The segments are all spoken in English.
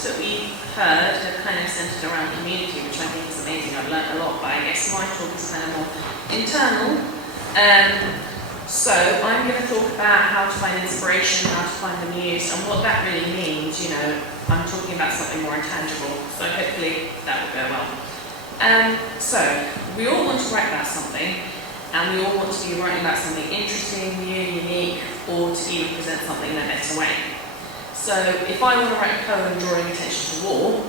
talks that we heard have kind of centered around community, which I think is amazing. I've learned a lot, but I guess my talk is kind of more internal. So I'm going to talk about how to find inspiration, how to find the muse, and what that really means. You know, I'm talking about something more intangible, so hopefully that will go well. So we all want to write about something, and we all want to be writing about something interesting, new, unique, or to even present something in a better way. So if I want to write a poem drawing attention to war,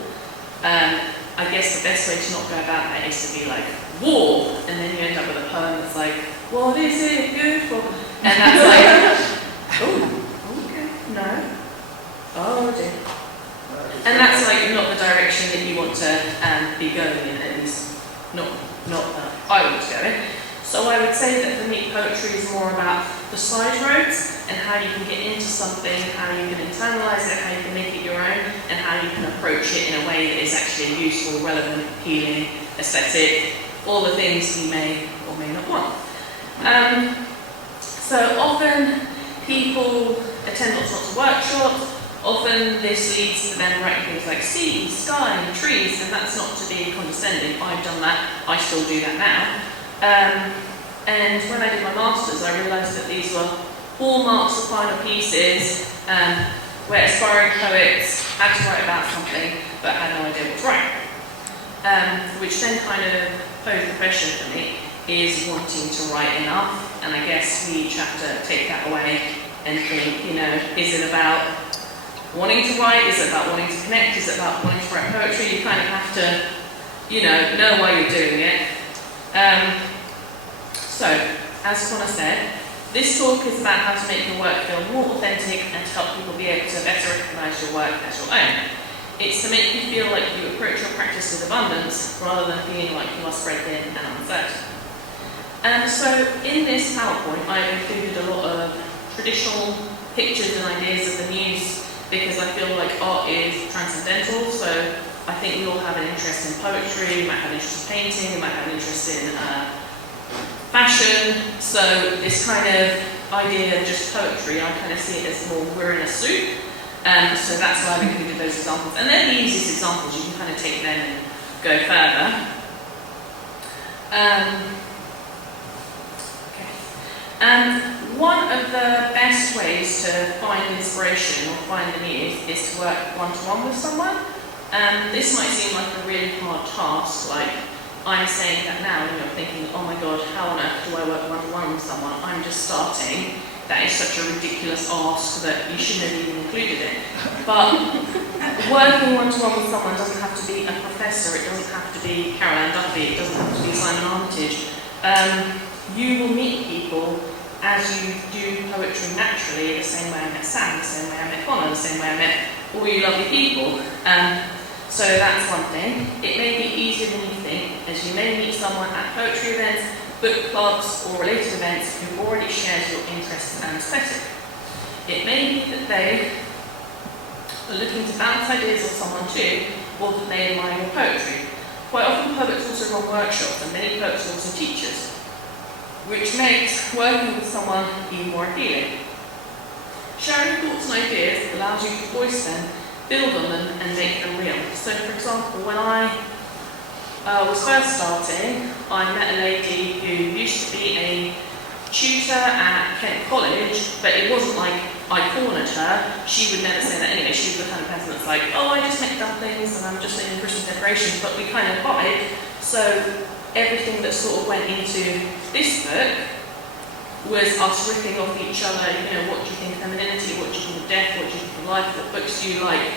I guess the best way to not go about that is to be like, war, and then you end up with a poem that's like, what is it good for? And that's like, oh, okay, no, oh dear. And that's like not the direction that you want to be going in, at least not I want to go in. So I would say that for me, poetry is more about the side roads and how you can get into something, how you can internalize it, how you can make it your own, and how you can approach it in a way that is actually useful, relevant, healing, aesthetic, all the things you may or may not want. So often people attend all sorts of workshops. Often this leads to them writing things like sea, sky, trees, and that's not to be condescending. I've done that, I still do that now. And when I did my masters, I realised that these were hallmarks of final pieces where aspiring poets had to write about something but had no idea what to write. Which then kind of posed the question for me, is wanting to write enough? And I guess we each have to take that away and think, you know, is it about wanting to write? Is it about wanting to connect? Is it about wanting to write poetry? You kind of have to, you know why you're doing it. So, as Connor said, this talk is about how to make your work feel more authentic and to help people be able to better recognise your work as your own. It's to make you feel like you approach your practice with abundance rather than feeling like you are spread thin and uncertain. So in this PowerPoint, I've included a lot of traditional pictures and ideas of the muse because I feel like art is transcendental, so I think we all have an interest in poetry, we might have an interest in painting, we might have an interest in fashion, so this kind of idea of just poetry, I kind of see it as more we're in a soup, so that's why I've included those examples. And they're the easiest examples, you can kind of take them and go further. One of the best ways to find inspiration or find the muse is to work one-to-one with someone. This might seem like a really hard task, like I'm saying that now and you're thinking, oh my god, how on earth do I work one-to-one with someone? I'm just starting. That is such a ridiculous ask that you shouldn't have even included it. But working one-to-one with someone doesn't have to be a professor, it doesn't have to be Caroline Duffy, it doesn't have to be Simon Armitage. You will meet people as you do poetry naturally, the same way I met Sam, the same way I met Connor, the same way I met all you lovely people. So that's one thing. It may be easier than you think, as you may meet someone at poetry events, book clubs, or related events who already shares your interests and aesthetic. It may be that they are looking to bounce ideas off someone too, or that they admire your poetry. Quite often poets also run workshops, and many poets are also teachers, which makes working with someone even more appealing. Sharing thoughts and ideas allows you to voice them, build on them, and make them real. So, for example, when I was first starting, I met a lady who used to be a tutor at Kent College, but it wasn't like I cornered her. She would never say that anyway. She was the kind of person that's like, oh, I just make dumplings and I'm just making Christmas decorations, but we kind of vibe. So everything that sort of went into this book was us ripping off each other, you know, what do you think of femininity, what do you think of death, what do you think of life, what books do you like?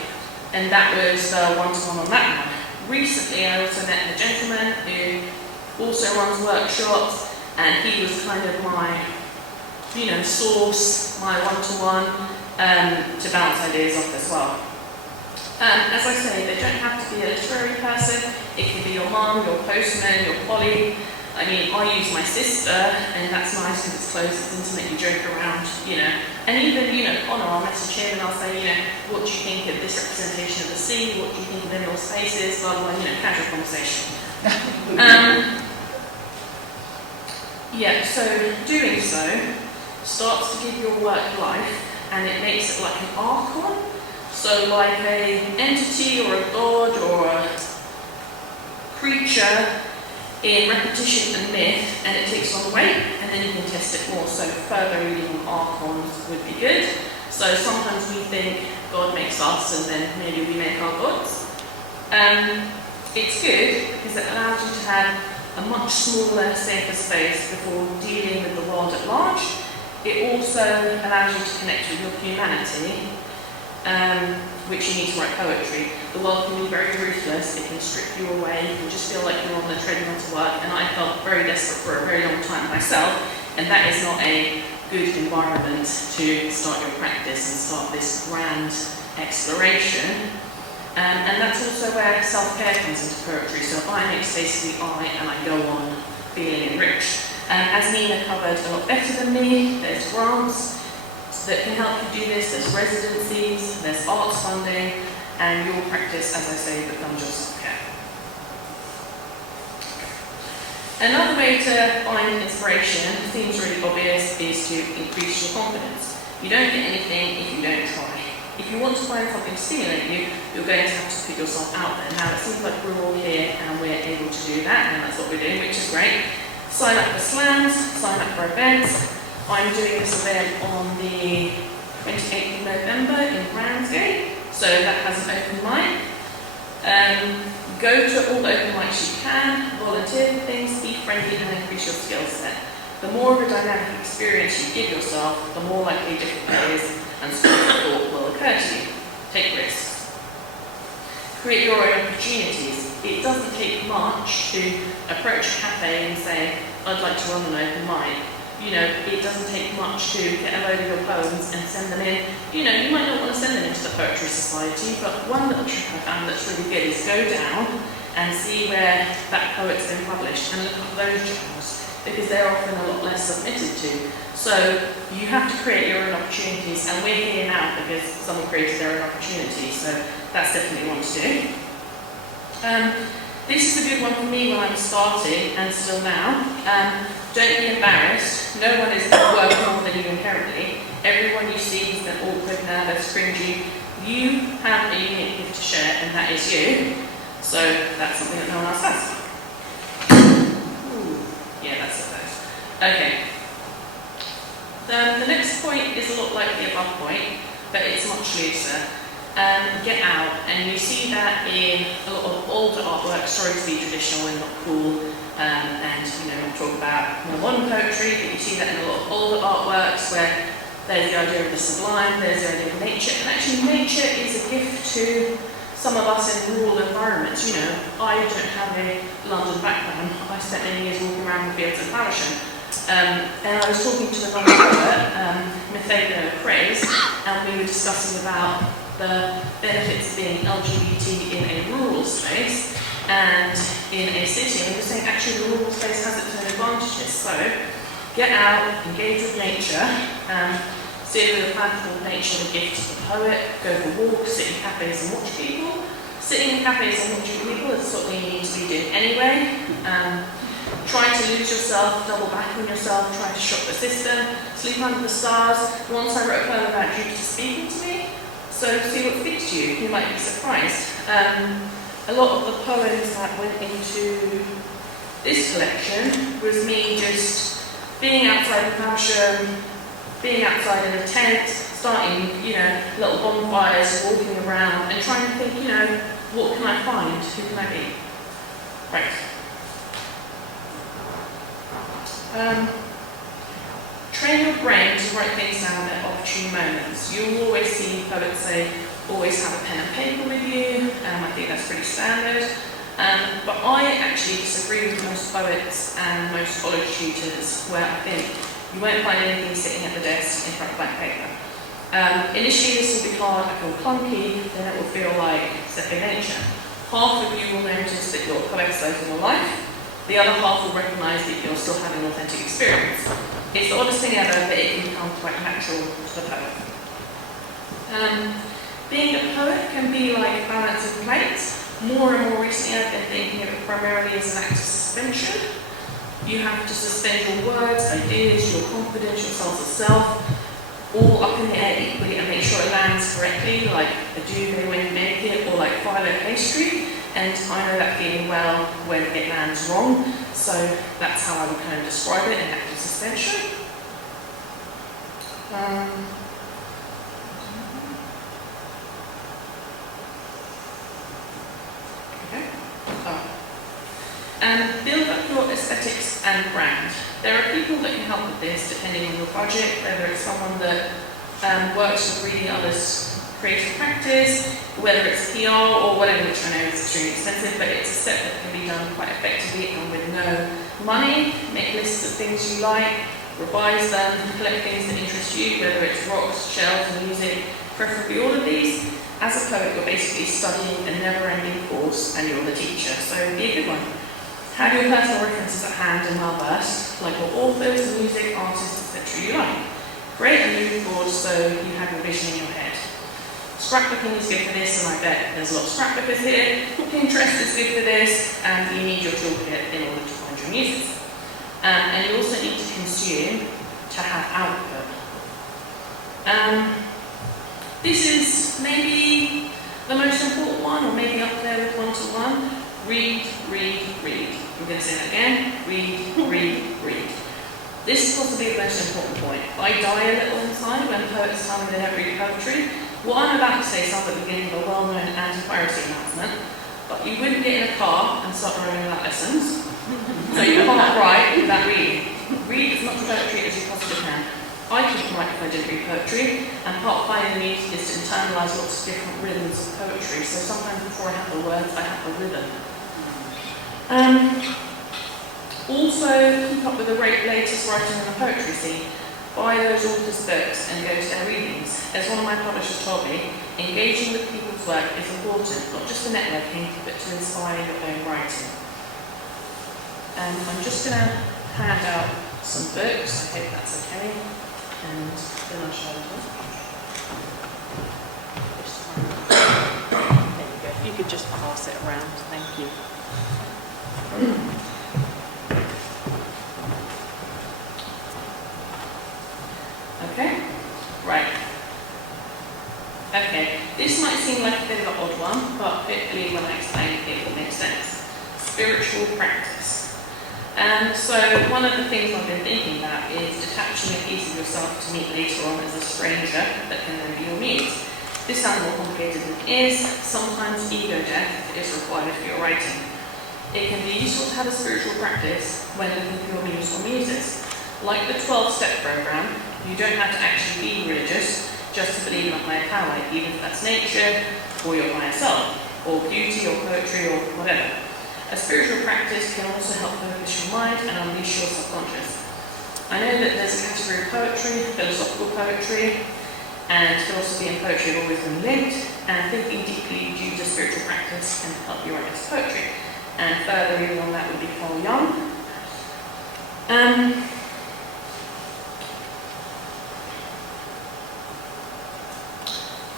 And that was one-to-one on that one. Recently I also met a gentleman who also runs workshops, and he was kind of my, you know, source, my one-to-one to bounce ideas off as well. As I say, they don't have to be a literary person. It can be your mum, your postman, your colleague. I mean, I use my sister, and that's nice because it's close, it's intimate, you joke around, you know. And even, you know, Connor, I'll message him and I'll say, you know, what do you think of this representation of the sea? What do you think of Emerald Spaces? Blah, blah, you know, casual conversation. Yeah, so doing so starts to give your work life, and it makes it like an archon. So like an entity or a god or a creature in repetition and myth, and it takes on weight, and then you can test it more. So further reading on archons would be good. So sometimes we think God makes us, and then maybe we make our gods. It's good because it allows you to have a much smaller, safer space before dealing with the world at large. It also allows you to connect with your humanity, which you need to write poetry. The world can be very ruthless, it can strip you away, you can just feel like you're on the treadmill to work, and I felt very desperate for a very long time myself, and that is not a good environment to start your practice and start this grand exploration. And that's also where self-care comes into poetry. So I makes basically and I go on feeling enriched. As Nina covered a lot better than me, there's grants that can help you do this, there's residencies, there's arts funding, and your practice, as I say, becomes your self-care. Another way to find inspiration, seems really obvious, is to increase your confidence. You don't get anything if you don't try. If you want to find something to stimulate you, you're going to have to put yourself out there. Now, it seems like we're all here and we're able to do that, and that's what we're doing, which is great. Sign up for slams, sign up for events. I'm doing this event on the 28th of November in Ramsgate, so that has an open mic. Go to all the open mics you can, volunteer for things, be friendly, and increase your skill set. The more of a dynamic experience you give yourself, the more likely different ways and schools of thought will occur to you. Take risks. Create your own opportunities. It doesn't take much to approach a cafe and say, I'd like to run an open mic. You know, it doesn't take much to get a load of your poems and send them in. You know, you might not want to send them into the Poetry Society, but one little trick I found that's really good is go down and see where that poet's been published and look up those journals, because they're often a lot less submitted to. So you have to create your own opportunities, and we're here now because someone created their own opportunity, so that's definitely one to do. This is a good one for me when I was starting, and still now. Don't be embarrassed. No one is worth more than you inherently. Everyone you see has been awkward, nervous, cringy. You have a unique gift to share, and that is you. So that's something that no one else has. Ooh. Yeah, that's it. Okay. The next point is a lot like the above point, but it's much looser. Get out, and you see that in a lot of older artwork. Sorry to be traditional and not cool, and you know, not talk about more modern poetry, but you see that in a lot of older artworks where there's the idea of the sublime, there's the idea of nature, and actually nature is a gift to some of us in rural environments. You know, I don't have a London background. I spent many years walking around the fields of Faversham. And I was talking to another poet, Menteur, and we were discussing about the benefits of being LGBT in a rural space and in a city, and we were saying actually the rural space has its own advantages. So get out, engage with nature, see with the fanciful nature the gift of the poet, go for walks, sit in cafes and watch people. Sitting in cafes and watching people is something you need to be doing anyway. Try to lose yourself, double back on yourself, try to shock the system, sleep under the stars. Once I wrote a poem about Jupiter speaking to me, so see what speaks to you, you might be surprised. A lot of the poems that went into this collection was me just being outside of Faversham, being outside in a tent, starting, you know, little bonfires, walking around and trying to think, you know, what can I find, who can I be? Right. Train your brain to write things down at opportune moments. You'll always see poets say, always have a pen and paper with you. I think that's pretty standard. But I actually disagree with most poets and most college tutors, where I think you won't find anything sitting at the desk in front of blank paper. Initially this will be hard, I feel clunky, then it will feel like second nature. Half of you will notice that you're poeticizing your life. The other half will recognise that you're still having an authentic experience. It's the oddest thing ever, but it can become quite natural to the poet. Being a poet can be like balancing plates. More and more recently I've been thinking of it primarily as an act of suspension. You have to suspend your words, ideas, your confidence, your sense of self. all up in the air equally and make sure it lands correctly, like a duvet when you make it, or like Philo pastry. And I know that feeling well when it lands wrong, so that's how I would kind of describe it in active suspension. Okay. And build up your aesthetics and brand. There are people that can help with this depending on your budget, whether it's someone that works with reading others' creative practice, whether it's PR or whatever, which I know is extremely expensive, but it's a step that can be done quite effectively and with no money. Make lists of things you like, revise them, collect things that interest you, whether it's rocks, shells, music, preferably all of these. As a poet, you're basically studying a never-ending course and you're the teacher, so be a good one. Have your personal references at hand and well versed, like what authors, music, artists, etc. you like. Create a mood board so you have your vision in your head. Scrapbooking is good for this, and I bet there's a lot of scrapbookers here. Pinterest is good for this, and you need your toolkit in order to find your muses. And you also need to consume to have output. This is maybe the most important one, or maybe up there with one-to-one. Read, read, read. I'm going to say that again. Read, read, read. This is possibly the most important point. I die a little inside when poets tell me they don't read poetry. What I'm about to say sounds at the beginning of a well-known anti-piracy announcement, but you wouldn't get in a car and start running without lessons. So you can't write without reading. Read as much poetry as you possibly can. I couldn't write if I didn't read poetry, and part of finding the music is to internalise lots of different rhythms of poetry. So sometimes before I have the words, I have the rhythm. Also, keep up with the latest writing in the poetry scene. Buy those authors' books and go to their readings. As one of my publishers told me, engaging with people's work is important, not just for networking, but to inspire your own writing. I'm just going to hand out some books, I hope that's okay, and then I'll show them. There you go. You could just pass it around, thank you. Okay, right. Okay, this might seem like a bit of an odd one, but hopefully when I explain it will make sense. Spiritual practice. So one of the things I've been thinking about is detaching a piece of yourself to meet later on as a stranger that can then be your muse. This sounds more complicated than it is. Sometimes ego death is required for your writing. It can be useful to have a spiritual practice when looking for your muse or muses. Like the 12-step program, you don't have to actually be religious just to believe in a higher power, even if that's nature, or your higher self, or beauty, or poetry, or whatever. A spiritual practice can also help focus your mind and unleash your subconscious. I know that there's a category of poetry, philosophical poetry, and philosophy and poetry have always been linked, and thinking deeply due to spiritual practice can help you write this poetry. And further reading on that would be Carl Jung.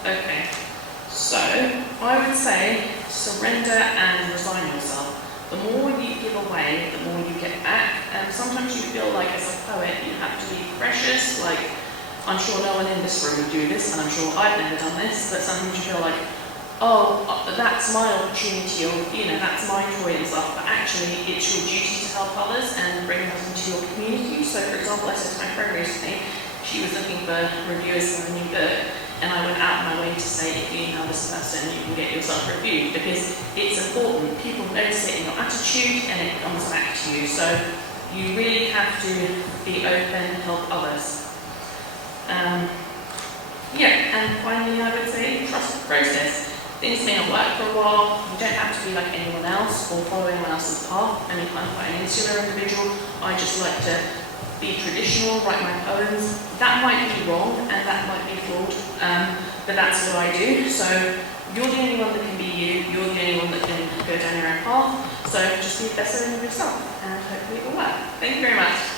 Okay, so I would say surrender and resign yourself. The more you give away, the more you get back. And sometimes you feel like as a poet you have to be precious, like I'm sure no one in this room would do this, and I'm sure I've never done this, but sometimes you feel like, oh, that's my opportunity, or that's my joy and stuff, but actually it's your duty to help others and bring them into your community. So for example, I said to my friend recently, she was looking for reviewers for a new book, and I went out of my way to say, if you email this person, you can get yourself reviewed, because it's important. People notice it in your attitude and it comes back to you. So you really have to be open and help others. And finally I would say trust the process. Things may not work for a while. You don't have to be like anyone else or follow anyone else's path. I mean, I'm quite an insular individual. I just like to be traditional, write my poems. That might be wrong and that might be flawed, but that's what I do. So you're the only one that can be you, you're the only one that can go down your own path. So just be the best version of yourself and hopefully it will work. Thank you very much.